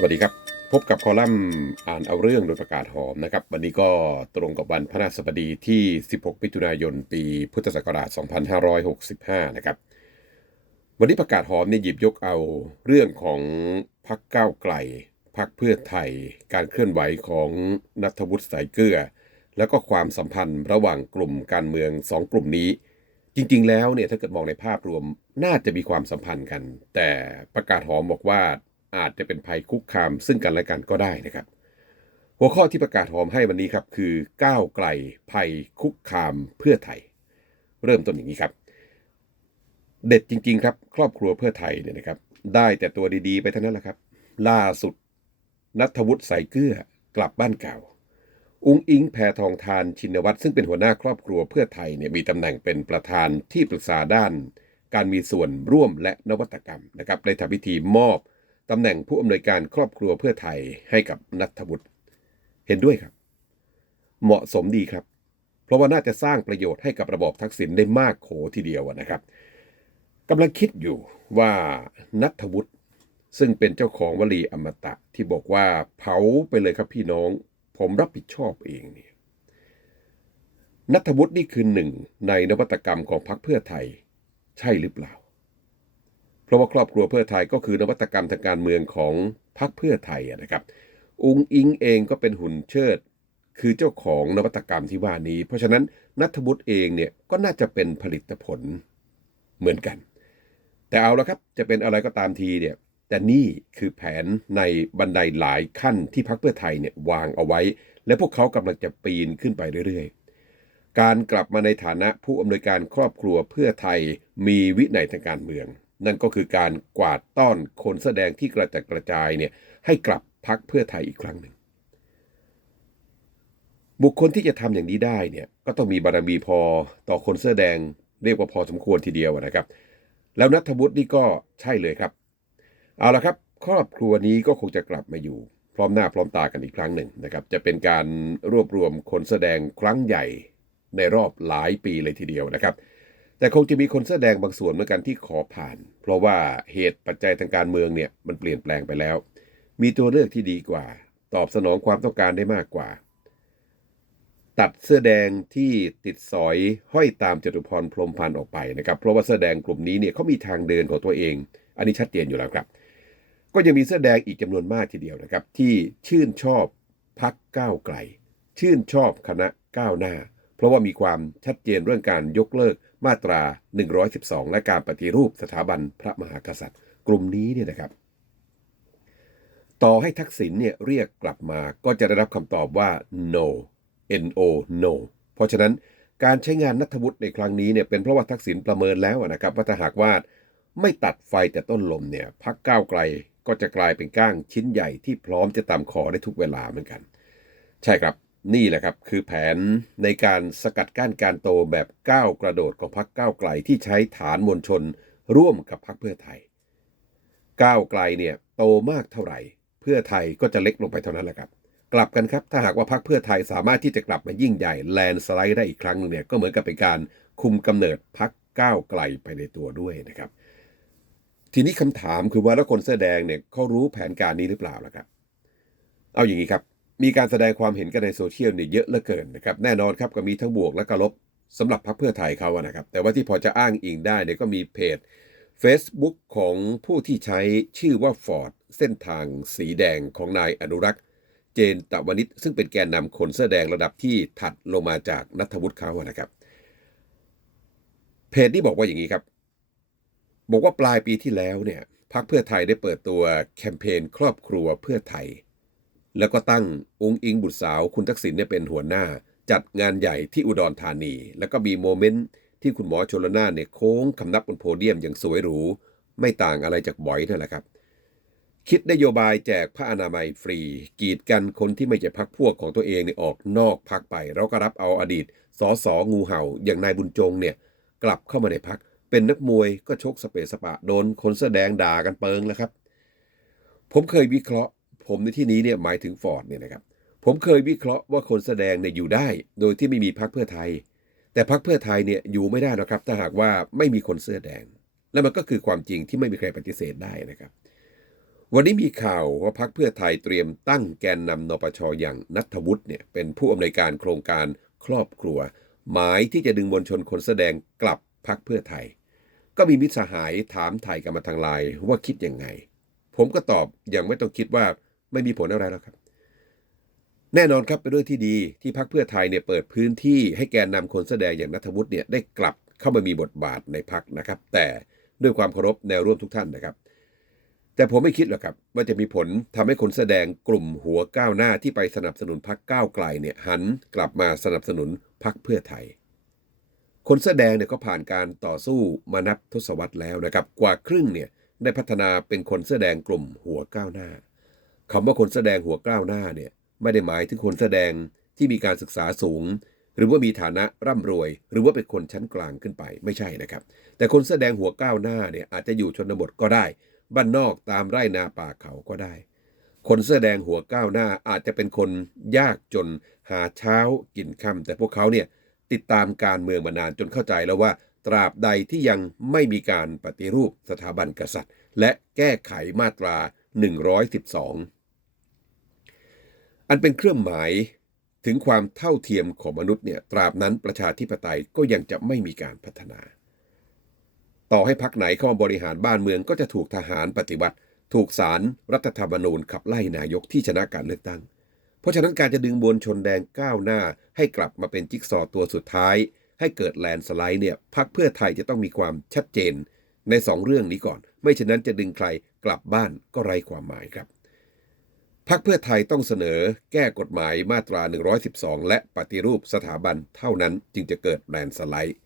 สวัสดีครับ พบกับคอลัมน์อ่านเอาเรื่องโดยประกาศหอมนะครับ วันนี้ก็ตรงกับวันพฤหัสบดีที่ 16 มิถุนายน ปีพุทธศักราช 2565 นะครับ วันนี้ประกาศหอมเนี่ยหยิบยกเอาเรื่องของพักก้าวไกลพักเพื่อไทย การเคลื่อนไหวของนัทวุฒิสายเกลือ แล้วก็ความสัมพันธ์ระหว่างกลุ่มการเมืองสองกลุ่มนี้ จริง ๆ แล้วเนี่ยถ้าเกิดมองในภาพรวมน่าจะมีความสัมพันธ์กัน แต่ประกาศหอมบอกว่า อาจจะเป็นภัยคุกคามซึ่งกันและกันก็ได้นะครับ หัวข้อที่ประกาศหอมให้วันนี้ครับคือก้าวไกลภัยคุกคามเพื่อไทย เริ่มต้นอย่างนี้ครับ เด็ดจริง ๆ ครับ ครอบครัวเพื่อไทยเนี่ยนะครับ ได้แต่ตัวดีๆ ไปเท่านั้นแหละครับ ล่าสุดนัทวุฒิใสายเกลือกลับบ้านเก่า อุ้งอิงแพทองทานชินวัตรซึ่งเป็นหัวหน้าครอบครัวเพื่อไทยเนี่ยมีตำแหน่งเป็นประธานที่ปรึกษาด้าน การมีส่วนร่วมและนวัตกรรมนะครับได้ทำพิธีมอบ ตำแหน่งผู้อำนวยการครอบครัวเพื่อไทยให้กับนัทวุฒิเห็นด้วยครับ เหมาะสมดีครับ เพราะว่าน่าจะสร้างประโยชน์ให้กับระบอบทักษิณได้มากโขทีเดียวนะครับกำลังคิดอยู่ว่านัทวุฒิซึ่งเป็นเจ้าของวลีอมตะที่บอกว่าเผาไปเลยครับพี่น้อง ผมรับผิดชอบเองเนี่ยนัทวุฒินี่คือหนึ่งในนวัตกรรมของพรรคเพื่อไทย ใช่หรือเปล่า เพราะว่าครอบครัวเพื่อไทยก็คือนวัตกรรมทางการเมืองของพรรคเพื่อไทยนะครับ อุงอิงเองก็เป็นหุ่นเชิด คือเจ้าของนวัตกรรมที่ว่านี้ เพราะฉะนั้นนัทวุฒิเองเนี่ยก็น่าจะเป็นผลิตผลเหมือนกัน แต่เอาละครับจะเป็นอะไรก็ตามทีเนี่ยแต่นี่คือแผนในบันไดหลายขั้นที่พรรคเพื่อไทยเนี่ยวางเอาไว้ และพวกเขากำลังจะปีนขึ้นไปเรื่อยๆ การกลับมาในฐานะผู้อำนวยการครอบครัวเพื่อไทยมีวินัยทางการเมือง นั่นก็คือการกวาดต้อนคนแสดงที่กระจัดกระจายเนี่ยให้กลับพักเพื่อไทยอีกครั้งหนึ่ง บุคคลที่จะทำอย่างนี้ได้เนี่ยก็ต้องมีบารมีพอต่อคนเสื้อแดงเรียกว่าพอสมควรทีเดียวนะครับ แล้วนัทวุฒินี่ก็ใช่เลยครับ เอาละครับ ครอบครัวนี้ก็คงจะกลับมาอยู่ พร้อมหน้าพร้อมตากันอีกครั้งหนึ่งนะครับ จะเป็นการรวบรวมคนแสดงครั้งใหญ่ในรอบหลายปีเลยทีเดียวนะครับ แต่คงจะมีคนแสดงบางส่วนเหมือนกันที่ขอผ่าน เพราะว่าเหตุปัจจัยทางการเมืองเนี่ยมันเปลี่ยนแปลงไปแล้ว มีตัวเลือกที่ดีกว่า ตอบสนองความต้องการได้มากกว่า ตัดเสื้อแดงที่ติดสอยห้อยตามจตุพรพรมพันธ์ออกไปนะครับเพราะว่าเสื้อแดงกลุ่มนี้เนี่ยเขามีทางเดินของตัวเอง อันนี้ชัดเจนอยู่แล้วครับ ก็ยังมีเสื้อแดงอีกจำนวนมากทีเดียวนะครับ ที่ชื่นชอบพักก้าวไกล ชื่นชอบคณะก้าวหน้า เพราะว่ามีความชัดเจนเรื่องการยกเลิก มาตรา 112 และการปฏิรูปสถาบันพระมหากษัตริย์ กลุ่มนี้เนี่ยนะครับ ต่อให้ทักษิณเนี่ยเรียกกลับมาก็จะได้รับคำตอบว่า no no no เพราะฉะนั้นการใช้งานนัทวุฒิในครั้งนี้เนี่ยเป็นเพราะว่าทักษิณประเมินแล้วนะครับว่าถ้าหากว่าไม่ตัดไฟแต่ต้นลมเนี่ยพักก้าวไกลก็จะกลายเป็นก้างชิ้นใหญ่ที่พร้อมจะตามคอได้ทุกเวลาเหมือนกัน ใช่ครับ นี่แหละครับ คือแผนในการสกัดกั้นการโตแบบก้าวกระโดดของพักก้าวไกลที่ใช้ฐานมวลชนร่วมกับพักเพื่อไทย ก้าวไกลเนี่ยโตมากเท่าไหร่ เพื่อไทยก็จะเล็กลงไปเท่านั้นแหละครับ กลับกันครับถ้าหากว่าพรรคเพื่อไทยสามารถที่จะกลับมายิ่งใหญ่แลนสไลด์ได้อีกครั้งหนึงเนี่ยก็เหมือนกับเป็นการคุมกำเนิดพรรคก้าวไกลไปในตัวด้วยนะครับ ทีนี้คำถามคือว่าแล้วคนเสื้อแดงเนี่ยเขารู้แผนการนี้หรือเปล่าล่ะครับ เอาอย่างนี้ครับ มีการแสดงความเห็นกันในโซเชียลเนี่ยเยอะเหลือเกินนะครับแน่นอนครับก็มีทั้งบวกและก็ลบสำหรับพรรคเพื่อไทยเขาอะนะครับ แต่ว่าที่พอจะอ้างอิงได้เนี่ยก็มีเพจ Facebook ของผู้ที่ใช้ชื่อว่าฟอร์ดเส้นทางสีแดงของนายอนุรักษ์ เจนตะวนิชซึ่งเป็นแกนนำคนเสื้อแดงระดับที่ถัดลงมาจากนัทวุฒิเขาอะนะครับ เพจนี้บอกว่าอย่างนี้ครับ บอกว่าปลายปีที่แล้วเนี่ยพรรคเพื่อไทยได้เปิดตัวแคมเปญครอบครัวเพื่อไทย แล้วก็ตั้งองค์อิงบุตรสาวคุณทักษิณเนี่ยเป็นหัวหน้า จัดงานใหญ่ที่อุดรธานี แล้วก็มีโมเมนต์ที่คุณหมอชลนาเนี่ยโค้งคำนับบนโพเดียมอย่างสวยหรู ไม่ต่างอะไรจากบอยนั่นแหละครับ คิดนโยบายแจกผ้าอนามัยฟรี กีดกันคนที่ไม่ใช่พักพวกของตัวเองเนี่ยออกนอกพักไป เราก็รับเอาอดีตสอสองูเห่า อย่างนายบุญจงเนี่ยกลับเข้ามาในพัก เป็นนักมวยก็ชกสเปสปะโดนคนเสื้อแดงด่ากันเปิงแล้วครับ ผมเคยวิเคราะห์ ผมในที่นี้เนี่ยหมายถึงฟอร์ดเนี่ยนะครับ ผมเคยวิเคราะห์ว่าคนแสดงเนี่ยอยู่ได้ โดยที่ไม่มีพักเพื่อไทย แต่พักเพื่อไทยเนี่ยอยู่ไม่ได้นะครับ ถ้าหากว่าไม่มีคนเสื้อแดง และมันก็คือความจริงที่ไม่มีใครปฏิเสธได้นะครับ วันนี้มีข่าวว่าพักเพื่อไทยเตรียมตั้งแกนนำนปชอย่างนัทวุฒิเนี่ยเป็นผู้อำนวยการโครงการครอบครัว หมายที่จะดึงมวลชนคนแสดงกลับพักเพื่อไทย ก็มีมิตรสหายถามไทยกันมาทางไลน์ว่าคิดยังไง ผมก็ตอบอย่างไม่ต้องคิดว่า ไม่มีผลอะไรแล้วครับ แน่นอนครับเป็นเรื่องที่ดีที่พักเพื่อไทยเนี่ยเปิดพื้นที่ให้แกนนำคนแสดงอย่างนัทวุฒิเนี่ยได้กลับเข้ามามีบทบาทในพักนะครับ แต่ด้วยความเคารพแนวร่วมทุกท่านนะครับ แต่ผมไม่คิดหรอกครับว่าจะมีผลทำให้คนแสดงกลุ่มหัวก้าวหน้าที่ไปสนับสนุนพักก้าวไกลเนี่ยหันกลับมาสนับสนุนพักเพื่อไทยคนแสดงเนี่ยก็ผ่านการต่อสู้มานับทศวรรษแล้วนะครับ กว่าครึ่งเนี่ยได้พัฒนาเป็นคนแสดงกลุ่มหัวก้าวหน้า คำว่าคนแสดงหัวก้าวหน้าเนี่ยไม่ได้หมายถึงคนแสดงที่มีการศึกษาสูง หรือว่ามีฐานะร่ำรวย หรือว่าเป็นคนชั้นกลางขึ้นไปไม่ใช่นะครับ แต่คนแสดงหัวก้าวหน้าเนี่ยอาจจะอยู่ชนบทก็ได้ บ้านนอกตามไร่นาป่าเขาก็ได้ คนแสดงหัวก้าวหน้าอาจจะเป็นคนยากจนหาเช้ากินค่ำแต่พวกเขาเนี่ยติดตามการเมืองมานานจนเข้าใจแล้วว่า ตราบใดที่ยังไม่มีการปฏิรูปสถาบันกษัตริย์ และแก้ไขมาตรา 112 อันเป็นเครื่องหมายถึงความเท่าเทียมของมนุษย์เนี่ยตราบนั้นประชาธิปไตยก็ยังจะไม่มีการพัฒนา ต่อให้พักไหนเข้ามาบริหารบ้านเมืองก็จะถูกทหารปฏิวัติ ถูกศาลรรัฐธรรมนูญขับไล่นายกที่ชนะการเลือกตั้ง เพราะฉะนั้นการจะดึงมวลชนแดงก้าวหน้า ให้กลับมาเป็นจิ๊กซอตัวสุดท้าย ให้เกิดแลนสไลด์เนี่ยพักเพื่อไทยจะต้องมีความชัดเจน ในสองเรื่องนี้ก่อน ไม่ฉะนั้นจะดึงใครกลับบ้านก็ไร้ความหมายครับ พักเพื่อไทยต้องเสนอแก้กฎหมายมาตรา 112 และปฏิรูปสถาบันเท่านั้นจึงจะเกิดแลนด์สไลด์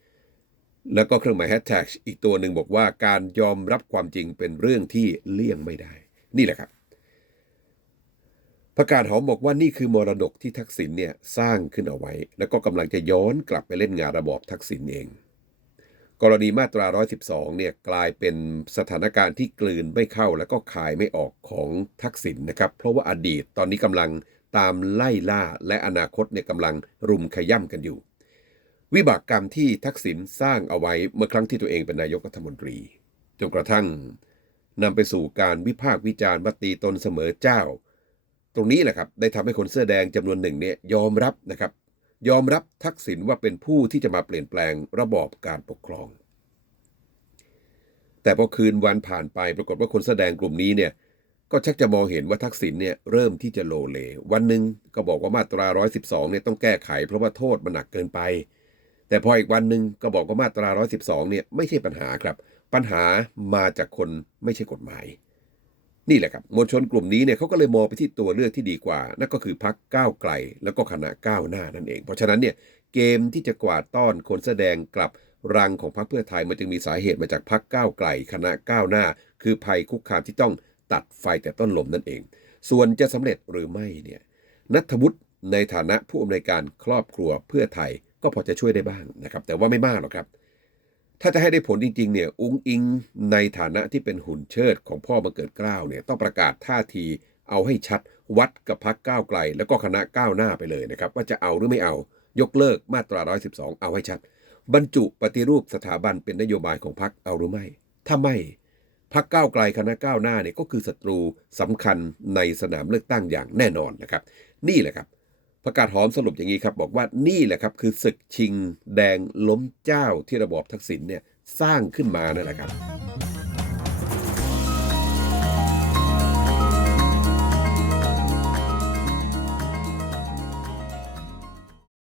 แล้วก็เครื่องหมายแฮชแท็กอีกตัวหนึ่งบอกว่าการยอมรับความจริงเป็นเรื่องที่เลี่ยงไม่ได้ นี่แหละครับ ประกาศหอมบอกว่านี่คือมรดกที่ทักษิณเนี่ยสร้างขึ้นเอาไว้ แล้วก็กำลังจะย้อนกลับไปเล่นงานระบอบทักษิณเอง กรณีมาตรา 112 เนี่ยกลายเป็นสถานการณ์ที่กลืนไม่เข้าแล้วก็คายไม่ออกของทักษิณนะครับ เพราะว่าอดีตตอนนี้กำลังตามไล่ล่าและอนาคตเนี่ยกำลังรุมขย่ำกันอยู่ วิบากกรรมที่ทักษิณสร้างเอาไว้เมื่อครั้งที่ตัวเองเป็นนายกรัฐมนตรี จนกระทั่งนำไปสู่การวิพากษ์วิจารณ์ว่าตีตนเสมอเจ้า ตรงนี้แหละครับได้ทำให้คนเสื้อแดงจำนวนหนึ่งเนี่ยยอมรับนะครับ ยอมรับทักษิณว่าเป็นผู้ที่จะมาเปลี่ยนแปลงระบอบการปกครอง แต่พอคืนวันผ่านไปปรากฏว่าคนแสดงกลุ่มนี้เนี่ยก็ชักจะมองเห็นว่าทักษิณเนี่ยเริ่มที่จะโลเล วันหนึ่งก็บอกว่ามาตรา 112เนี่ยต้องแก้ไขเพราะว่าโทษมันหนักเกินไป แต่พออีกวันหนึ่งก็บอกว่ามาตรา 112เนี่ยไม่ใช่ปัญหาครับ ปัญหามาจากคนไม่ใช่กฎหมาย นี่แหละครับมวลชนกลุ่มนี้เนี่ยเขาก็เลยมองไปที่ตัวเลือกที่ดีกว่า นั่นก็คือพักก้าวไกล แล้วก็คณะก้าวหน้านั่นเอง เพราะฉะนั้นเนี่ยเกมที่จะกวาดต้อนคนแสดงกลับรังของพรรคเพื่อไทยมันจึงมีสาเหตุมาจากพรรคก้าวไกล คณะก้าวหน้า คือภัยคุกคามที่ต้องตัดไฟแต่ต้นลมนั่นเอง ส่วนจะสำเร็จหรือไม่เนี่ยนัทวุฒิในฐานะผู้อำนวยการครอบครัวเพื่อไทยก็พอจะช่วยได้บ้างนะครับแต่ว่าไม่มากหรอกครับ ถ้าจะให้ได้ผลจริงๆเนี่ยอุ้งอิงในฐานะที่เป็นหุ่นเชิดของพ่อมาเกิดเกล้าวเนี่ยต้องประกาศท่าทีเอาให้ชัดวัดกับพักก้าวไกล แล้วก็คณะก้าวหน้าไปเลยนะครับ ว่าจะเอาหรือไม่เอา ยกเลิกมาตรา 112 เอาให้ชัด บรรจุปฏิรูปสถาบันเป็นนโยบายของพักเอาหรือไม่ ถ้าไม่พักก้าวไกลคณะก้าวหน้าเนี่ยก็คือศัตรูสำคัญในสนามเลือกตั้งอย่างแน่นอนนะครับ นี่แหละครับ ประกาศหอมสรุปอย่างนี้ครับ บอกว่านี่แหละครับคือศึกชิงแดงล้มเจ้าที่ระบอบทักษิณเนี่ยสร้างขึ้นมานั่นแหละครับ